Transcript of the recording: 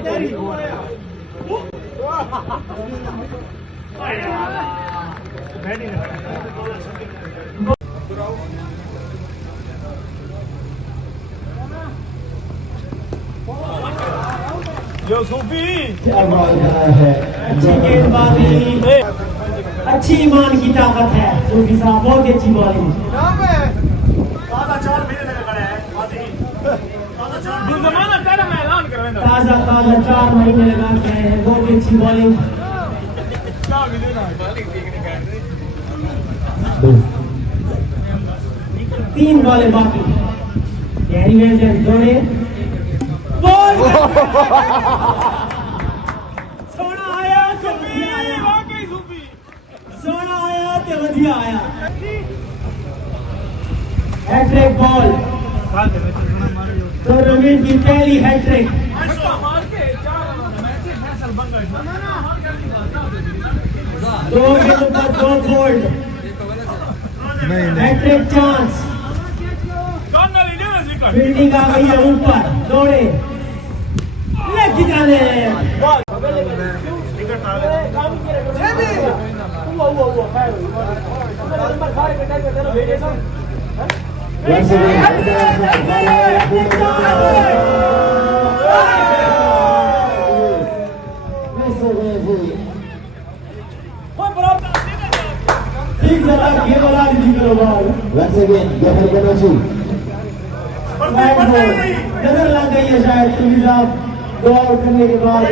यो सूफी क्या बॉल करा है, अच्छी गेंदबाजी, अच्छी ईमान की ताकत है सूफी साहब, बहुत ही अच्छी बॉलिंग। ताजा ताजा 4 महीने लगा के आए हैं, बहुत ही अच्छी बॉलिंग। 3 बॉलें बाकी, गहरी वेल्डन दौड़े, बॉल सोना आया तो बढ़िया आया, सोना आया तो बढ़िया आया। हैट्रिक बॉल, टूर्नामेंट की पहली हैट्रिक। 2 गेंदों पर 2 बोल्ड, हैट्रिक चांस। फील्डिंग आ गई है ऊपर, दौड़े लेग जाने। ठीक जरा गेम वाला नहीं करो ball. Once again, Jafar Kanachi. नजर लग गई है शायद सुनील साहब, 2 आउट करने के बाद।